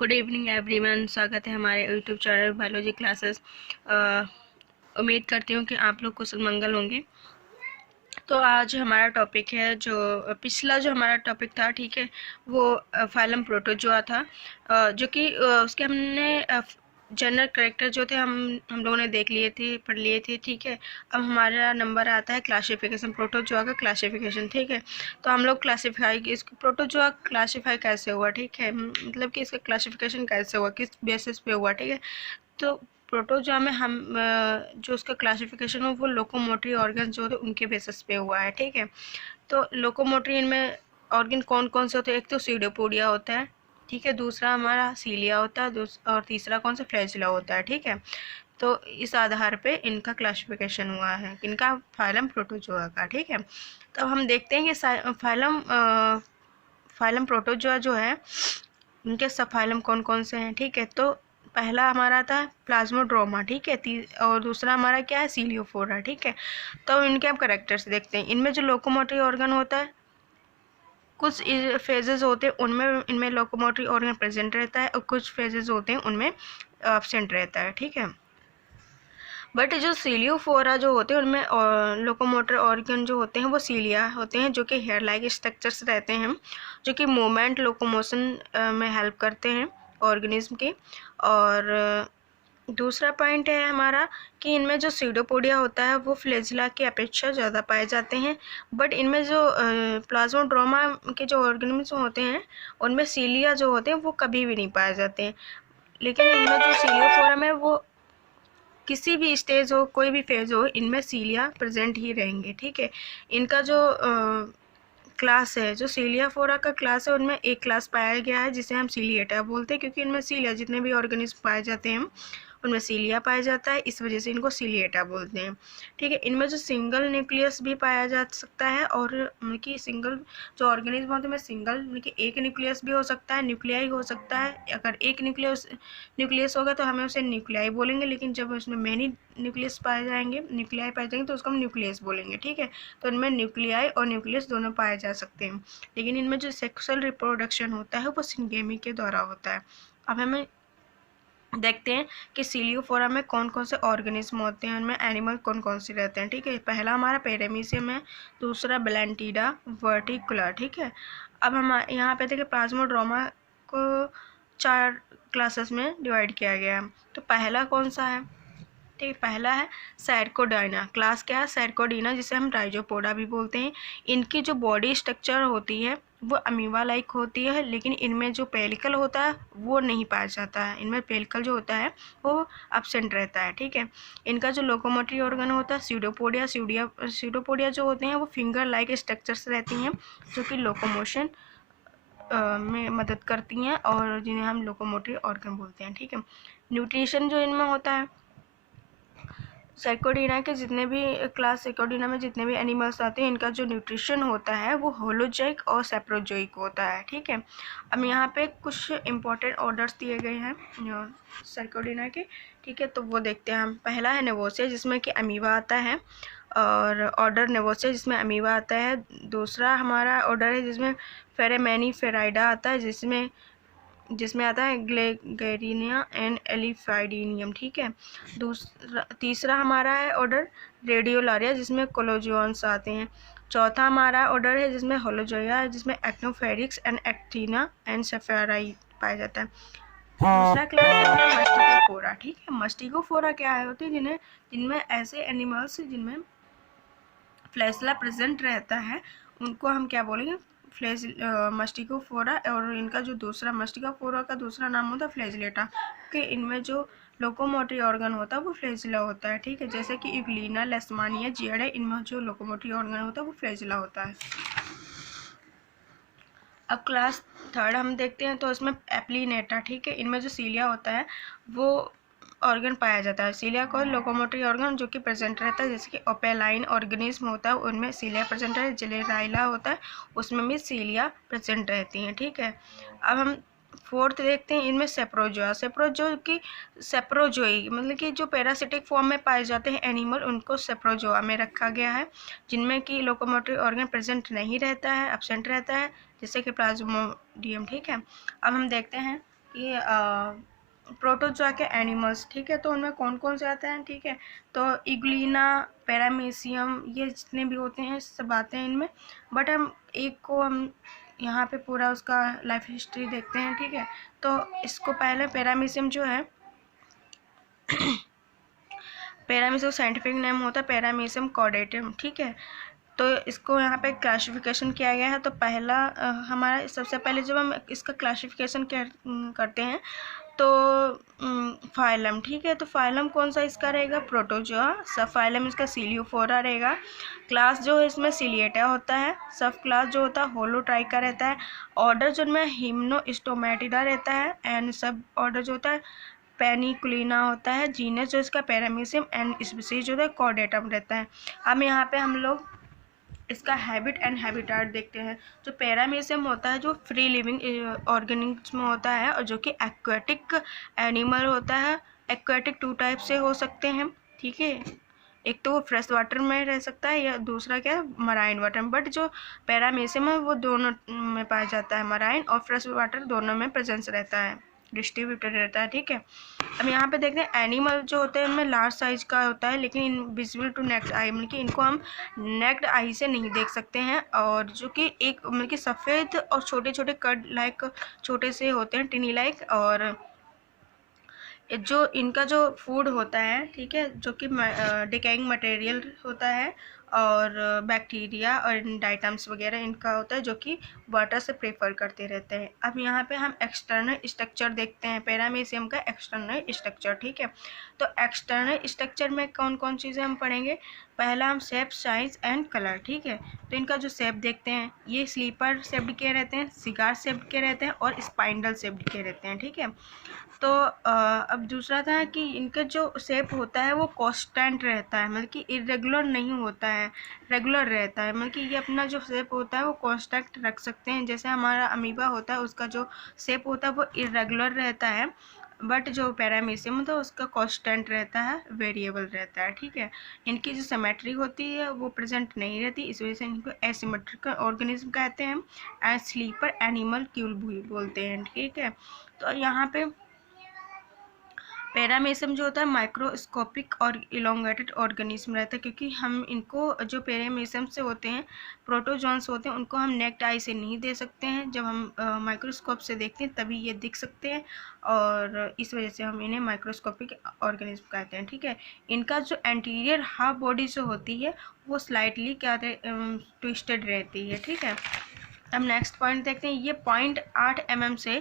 Good evening everyone. स्वागत है हमारे यूट्यूब चैनल बायोलॉजी क्लासेस। उम्मीद करती हूँ कि आप लोग कुशल मंगल होंगे। तो आज हमारा टॉपिक है, जो पिछला जो हमारा टॉपिक था, ठीक है, वो फाइलम प्रोटोजोआ था, जो कि उसके हमने जनरल कैरेक्टर जो थे हम लोगों ने देख लिए थे, पढ़ लिए थे, ठीक है। अब हमारा नंबर आता है क्लासिफिकेशन, प्रोटोजोआ का क्लासिफिकेशन, ठीक है। तो हम लोग क्लासीफाई, इसको प्रोटोजोआ क्लासीफाई कैसे हुआ, ठीक है, मतलब कि इसका क्लासिफिकेशन कैसे हुआ, किस बेसिस पे हुआ, ठीक है। तो प्रोटोजोआ में हम जो उसका क्लासिफिकेशन हो वो लोकोमोटरी ऑर्गन जो होते हैं उनके बेसिस पे हुआ है, ठीक है। तो लोकोमोटरी इनमें ऑर्गन कौन कौन से होते हैं? एक तो सीडोपोडिया होता है, ठीक है, दूसरा हमारा सीलिया होता है, और तीसरा कौन सा, फ्लैजिला होता है, ठीक है। तो इस आधार पे इनका क्लासिफिकेशन हुआ है, इनका फाइलम प्रोटोजोआ का, ठीक है। तो हम देखते हैं कि फाइलम प्रोटोजोआ जो है उनके सब फाइलम कौन कौन से हैं, ठीक है। तो पहला हमारा था प्लाज्मोड्रोमा, ठीक है, और दूसरा हमारा क्या है, सीलियोफोरा, ठीक है। तो इनके हम करेक्टर्स देखते हैं। इनमें जो लोकोमोटरी ऑर्गन होता है, कुछ फेजेस होते हैं उनमें इनमें लोकोमोटरी ऑर्गन प्रेजेंट रहता है, और कुछ फेजेस होते हैं उनमें एब्सेंट रहता है, ठीक है। बट जो सीलियोफोरा जो होते हैं उनमें लोकोमोटर ऑर्गन जो होते हैं वो सीलिया होते हैं, जो कि हेयर लाइक स्ट्रक्चर्स रहते हैं, जो कि मूवमेंट लोकोमोशन में हेल्प करते हैं ऑर्गेनिज्म के। और दूसरा पॉइंट है हमारा कि इनमें जो सीडोपोडिया होता है वो फ्लेजिला की अपेक्षा ज़्यादा पाए जाते हैं। बट इनमें जो प्लाज्मोड्रोमा के जो ऑर्गेनिज्म होते हैं उनमें सीलिया जो होते हैं वो कभी भी नहीं पाए जाते हैं। लेकिन इनमें जो सीलियोफोरा में वो किसी भी स्टेज हो, कोई भी फेज हो, इनमें सीलिया प्रेजेंट ही रहेंगे, ठीक है। इनका जो क्लास है, जो सीलियाफोरा का क्लास है, उनमें एक क्लास पाया गया है जिसे हम सीलिएटा बोलते हैं, क्योंकि इनमें सीलिया जितने भी ऑर्गेनिज्म पाए जाते हैं उनमें सीलिया पाया जाता है, इस वजह से इनको सीलिएटा बोलते हैं, ठीक है। इनमें जो सिंगल न्यूक्लियस भी पाया जा सकता है, और उनकी सिंगल जो ऑर्गेनिज्म होते हैं सिंगल, उनकी एक न्यूक्लियस भी हो सकता है, न्यूक्लियाई हो सकता है। अगर एक न्यूक्लियस होगा तो हमें उसे न्यूक्लियाई बोलेंगे, लेकिन जब उसमें मेनी न्यूक्लियस पाए जाएंगे, न्यूक्लियाई पाए जाएंगे, तो उसको हम न्यूक्लियस बोलेंगे, ठीक है। तो इनमें न्यूक्लियाई और न्यूक्लियस दोनों पाए जा सकते हैं, लेकिन इनमें जो सेक्सुअल रिप्रोडक्शन होता है वो सिंगेमी के द्वारा होता है। अब हमें देखते हैं कि सीलियोफोरा में कौन कौन से ऑर्गेनिज्म होते हैं, उनमें एनिमल कौन कौन से रहते हैं, ठीक है। पहला हमारा पेरेमीसियम है, दूसरा ब्लैंटिडा वर्टिकुला, ठीक है। अब हम यहाँ पे देखिए प्लाज्मोड्रोमा को 4 क्लासेस में डिवाइड किया गया है। तो पहला कौन सा है, ठीक है, पहला है सैरकोडाइना। क्लास क्या है, सैरकोडीना, जिसे हम राइजोपोडा भी बोलते हैं। इनकी जो बॉडी स्ट्रक्चर होती है वो अमीबा लाइक होती है, लेकिन इनमें जो पेलिकल होता है वो नहीं पाया जाता है, इनमें पेलिकल जो होता है वो एब्सेंट रहता है, ठीक है। इनका जो लोकोमोटरी ऑर्गन होता है सीडोपोडिया जो होते हैं वो फिंगर लाइक स्ट्रक्चर्स रहती हैं, जो कि लोकोमोशन में मदद करती हैं, और जिन्हें हम लोकोमोटरी ऑर्गन बोलते हैं, ठीक है। न्यूट्रिशन जो इनमें होता है, सैकोडीना के जितने भी क्लास सैकोडीना में जितने भी एनिमल्स आते हैं, इनका जो न्यूट्रिशन होता है वो होलोजोइक और सेप्रोजोइक होता है, ठीक है। अब यहाँ पे कुछ इंपॉर्टेंट ऑर्डर्स दिए गए हैं सैकोडीना के, ठीक है, तो वो देखते हैं हम। पहला है नेवोसिया, जिसमें कि अमीबा आता है, और ऑर्डर नेवोसिया जिसमें अमीबा आता है। दूसरा हमारा ऑर्डर है जिसमें फेरेमेनीफेराइडा आता है, जिसमें जिसमें आता है ग्लेगेरिनिया एंड एलिफाइडिनियम, ठीक है। तीसरा हमारा है ऑर्डर रेडियोलारिया, जिसमें कोलोजियंस आते हैं। चौथा हमारा ऑर्डर है जिसमें होलोजोया है, जिसमें एक्नोफेरिक्स एंड एक्टिना एंड सेफेराई पाया जाता है। दूसरा क्लास है हमारा मस्टिकोफोरा, ठीक है। मस्टिकोफोरा क्या है, होती है जिनमें ऐसे एनिमल्स जिनमें फ्लैजिला प्रेजेंट रहता है, उनको हम क्या बोलेंगे, मस्टिकोफोरा। और इनका जो दूसरा मस्टिकोफोरा का दूसरा नाम होता है फ्लैजिलेटा, कि इनमें जो लोकोमोटरी ऑर्गन होता है वो फ्लैजिला होता है, ठीक है। जैसे कि इग्लिना, लेस्मानिया, जियडे, इनमें जो लोकोमोटरी ऑर्गन होता है वो फ्लैजिला होता है। अब क्लास थर्ड हम देखते हैं, तो इसमें एप्लीनेटा, ठीक है। इनमें जो सीलिया होता है वो ऑर्गन पाया जाता है, सीलिया को लोकोमोटरी ऑर्गन जो कि प्रेजेंट रहता है, जैसे कि ओपेलाइन ऑर्गेनिज्म होता है उनमें सीलिया प्रेजेंट है, जेलेराइला होता है उसमें भी सीलिया प्रेजेंट रहती हैं, ठीक है। अब हम फोर्थ देखते हैं, इनमें सेप्रोजोई मतलब कि जो पैरासिटिक फॉर्म में पाए जाते हैं एनिमल, उनको सेप्रोजोआ में रखा गया है, जिनमें कि लोकोमोटरी ऑर्गन प्रेजेंट नहीं रहता है, एब्सेंट रहता है, जैसे कि प्लाज्मोडियम, ठीक है। अब हम देखते हैं कि प्रोटोजोआ के एनिमल्स, ठीक है, तो उनमें कौन कौन से आते हैं, ठीक है, तो इग्लिना, पैरामीशियम, ये जितने भी होते हैं सब आते हैं इनमें। बट हम एक को हम यहाँ पे पूरा उसका लाइफ हिस्ट्री देखते हैं, ठीक है। तो इसको पहले पैरामीशियम जो है पैरामीशियम साइंटिफिक नेम होता है पैरामीशियम कॉर्डेटम, ठीक है। तो इसको यहाँ पे क्लासिफिकेशन किया गया है। तो पहला हमारा सबसे पहले जब हम इसका क्लासिफिकेशन करते हैं तो फाइलम, ठीक है, तो फाइलम कौन सा इसका रहेगा, प्रोटोजोआ। सब फाइलम इसका सीलियोफोरा रहेगा। क्लास जो है इसमें सिलिएटा होता है। सब क्लास जो होता है होलोट्राइका रहता है। ऑर्डर जो में हिम्नोस्टोमेटिडा रहता है। एंड सब ऑर्डर जो होता है पेनिकुलिना होता है। जीनस जो इसका पैरामीशियम एंड स्पीसीज जो है कॉर्डेटम रहता है। अब यहाँ पे हम लोग इसका हैबिट एंड हैबिटाट देखते हैं। जो पैरामीशियम होता है जो फ्री लिविंग ऑर्गेनिज्म होता है और जो कि एक्वेटिक एनिमल होता है। एक्वेटिक 2 टाइप से हो सकते हैं, ठीक है। एक तो वो फ्रेश वाटर में रह सकता है या दूसरा क्या है मराइन वाटर में। बट जो पैरामीशियम है वो दोनों में पाया जाता है, मराइन और फ्रेश वाटर दोनों में प्रेजेंस रहता है, डिस्ट्रीब्यूटेड रहता है, ठीक है। अब यहाँ पे देखते हैं एनिमल जो होते हैं उनमें लार्ज साइज का होता है लेकिन invisible to naked eye, मतलब कि इनको हम नेक्ड आई से नहीं देख सकते हैं। और जो कि एक मतलब कि सफ़ेद और छोटे छोटे कट लाइक छोटे से होते हैं, टिनी लाइक। और जो इनका जो फूड होता है, ठीक है, जो कि डिकेइंग मटेरियल होता है और बैक्टीरिया और डाइटम्स वगैरह इनका होता है जो कि वाटर से प्रेफर करते रहते हैं। अब यहाँ पे हम एक्सटर्नल स्ट्रक्चर देखते हैं पैरामीशियम का एक्सटर्नल स्ट्रक्चर, ठीक है। तो एक्सटर्नल स्ट्रक्चर में कौन कौन चीज़ें हम पढ़ेंगे। पहला हम शेप, साइज एंड कलर, ठीक है। तो इनका जो शेप देखते हैं ये स्लीपर शेप्ड के रहते हैं, सिगार शेप्ड के रहते हैं और स्पाइंडल शेप्ड के रहते हैं, ठीक है। तो अब दूसरा था कि इनका जो शेप होता है वो कांस्टेंट रहता है, मतलब कि इरेगुलर नहीं होता है, रेगुलर रहता है। मतलब कि ये अपना जो शेप होता है वो कांस्टेंट रख सकते हैं। जैसे हमारा अमीबा होता है उसका जो शेप होता है वो इरेगुलर रहता है। बट जो पैरामीशियम होता है उसका कांस्टेंट रहता है, वेरिएबल रहता है, ठीक है। इनकी जो सिमेट्री होती है वो प्रेजेंट नहीं रहती, इस वजह से इनको एसिमेट्रिकल ऑर्गेनिज्म कहते हैं। एंड स्लीपर एनिमल क्यूल बोलते हैं, ठीक है। तो यहाँ पे पैरामीशियम जो होता है माइक्रोस्कोपिक और इलोंगेटेड ऑर्गेनिज्म रहता है, क्योंकि हम इनको जो पैरामीशियम से होते हैं प्रोटोजोन्स होते हैं उनको हम नेक्ड आई से नहीं दे सकते हैं। जब हम माइक्रोस्कोप से देखते हैं तभी ये दिख सकते हैं और इस वजह से हम इन्हें माइक्रोस्कोपिक ऑर्गेनिज्म कहते हैं, ठीक है। इनका जो एंटीरियर हाफ बॉडी जो होती है वो स्लाइटली क्या ट्विस्टेड रहती है, ठीक है। अब नेक्स्ट पॉइंट देखते हैं। ये 0.8 mm से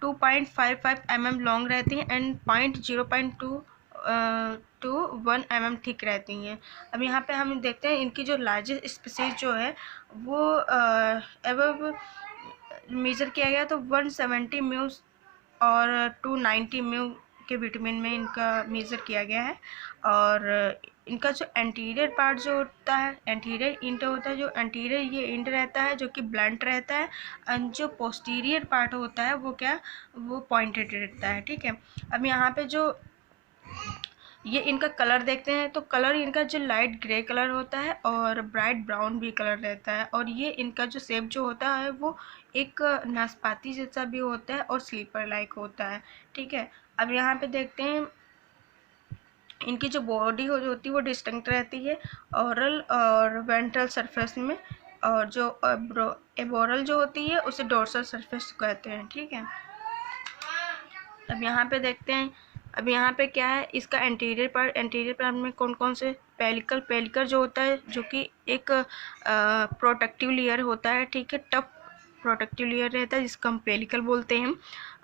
2.55 mm लॉन्ग रहती हैं एंड 0.2 टू 1 mm थिक रहती हैं। अब यहाँ पे हम देखते हैं इनकी जो लार्जेस्ट स्पीसीज जो है वो एवब मेजर किया गया तो 170 म्यू और 290 म्यू के विटामिन में इनका मेज़र किया गया है। और इनका जो एंटीरियर पार्ट जो होता है एंटीरियर इंट होता है, जो एंटीरियर ये इंट रहता है जो कि ब्लंट रहता है। एंड जो पोस्टीरियर पार्ट होता है वो क्या वो पॉइंटेड रहता है, ठीक है। अब यहाँ पे जो ये इनका कलर देखते हैं तो कलर इनका जो लाइट ग्रे कलर होता है और ब्राइट ब्राउन भी कलर रहता है। और ये इनका जो शेप जो होता है वो एक नाशपाती जैसा भी होता है और स्लीपर लाइक होता है, ठीक है। अब यहाँ पे देखते हैं इनकी जो बॉडी होती है वो डिस्टिंक्ट रहती है ओरल और वेंट्रल सरफेस में। और जो एबोरल जो होती है उसे डोर्सल सरफेस कहते हैं, ठीक है। अब यहाँ पे देखते हैं। अब यहाँ पे क्या है इसका एंटीरियर पार्ट में कौन कौन से पेलिकल जो होता है जो कि एक प्रोटेक्टिव लेयर होता है, ठीक है। टफ प्रोटेक्टिव लेयर रहता है जिसको हम पेलिकल बोलते हैं।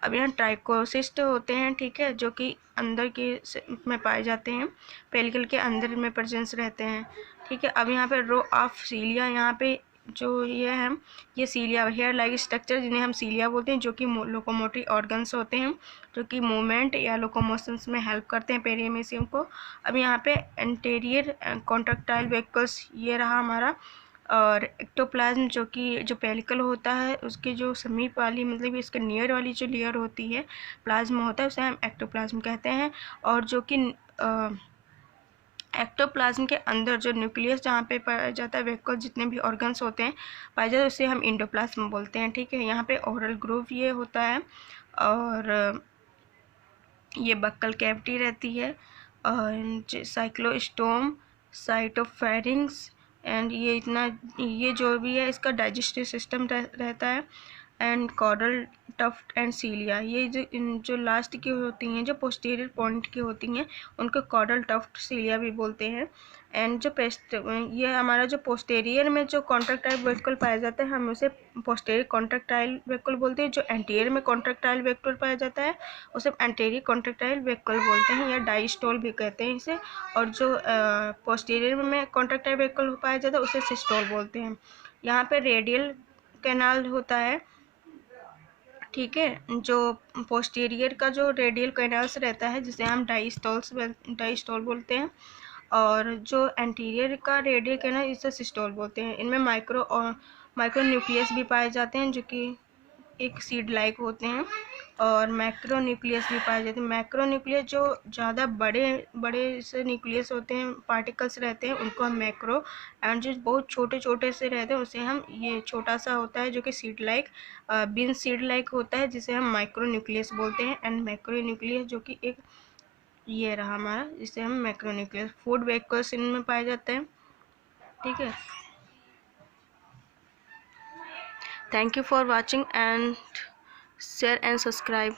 अब यहाँ ट्राइकोसिस्ट होते हैं, ठीक है, जो कि अंदर के में पाए जाते हैं, पेलिकल के अंदर में प्रेजेंस रहते हैं, ठीक है। अब यहाँ पे रो ऑफ सीलिया, यहाँ पे जो ये है ये सीलिया हेयर लाइक स्ट्रक्चर जिन्हें हम सीलिया बोलते हैं, जो कि लोकोमोटिव ऑर्गन्स होते हैं जो कि मूवमेंट या लोकोमोशंस में हेल्प करते हैं पैरामीशियम को। अब यहाँ पे एंटीरियर कॉन्ट्रैक्टाइल वेहिकल्स ये रहा हमारा। और एक्टोप्लाज्म जो कि जो पेलिकल होता है उसके जो समीप वाली मतलब कि इसके नियर वाली जो लेयर होती है प्लाज्मा होता है उसे हम एक्टोप्लाज्म कहते हैं। और जो कि एक्टोप्लाज्म के अंदर जो न्यूक्लियस जहाँ पे पाया जाता है वेहिकल जितने भी ऑर्गन्स होते हैं पाए जाते हैं उसे हम इंडोप्लाज्म बोलते हैं, ठीक है। यहाँ पे ओरल ग्रूव ये होता है और ये बक्कल कैविटी रहती है, और साइक्लोस्टोम, साइटोफेरिंग्स, एंड ये जो भी है इसका डाइजेस्टिव सिस्टम रहता है, एंड कॉडल टफ्ट एंड सीलिया। ये जो लास्ट की होती हैं, जो पोस्टीरियर पॉइंट की होती हैं, उनको कॉडल टफ्ट सीलिया भी बोलते हैं। एंड ये हमारा जो पोस्टीरियर में जो कॉन्ट्रैक्टाइल वेक्यूल पाया जाता है, हम उसे पोस्टीरियर कॉन्ट्रैक्टाइल वेक्यूल बोलते हैं। जो एंटीरियर में कॉन्ट्रैक्टाइल वेक्यूल पाया जाता है उसे एंटीरियर कॉन्ट्रैक्टाइल वेक्यूल बोलते हैं, या डायस्टोल भी कहते हैं इसे। और जो पोस्टीरियर में कॉन्ट्रैक्टाइल वेक्यूल पाया जाता है उसे सिस्टोल बोलते हैं। यहाँ पे रेडियल कैनाल होता है, ठीक है। जो पोस्टीरियर का जो रेडियल कैनाल्स रहता है जिसे हम डायस्टोल बोलते हैं, और जो एंटीरियर का रेडियल कैनाल इसे सिस्टोल बोलते हैं। इनमें माइक्रो न्यूक्लियस भी पाए जाते हैं जो कि एक सीड लाइक होते हैं, और मैक्रो न्यूक्लियस भी पाए जाते हैं। मैक्रो न्यूक्लियस जो ज़्यादा बड़े बड़े से न्यूक्लियस होते हैं, पार्टिकल्स रहते हैं, उनको हम मैक्रो, एंड जो बहुत छोटे छोटे से रहते हैं उसे हम, ये छोटा सा होता है जो कि सीड लाइक, बिन सीड लाइक होता है, जिसे हम माइक्रो न्यूक्लियस बोलते हैं। एंड मैक्रो न्यूक्लियस जो कि एक ये रहा हमारा, जिसे हम मैक्रो न्यूक्लियस, फूड वेहिकल्स इनमें पाए जाते हैं, ठीक है। Thank you for watching and share and subscribe.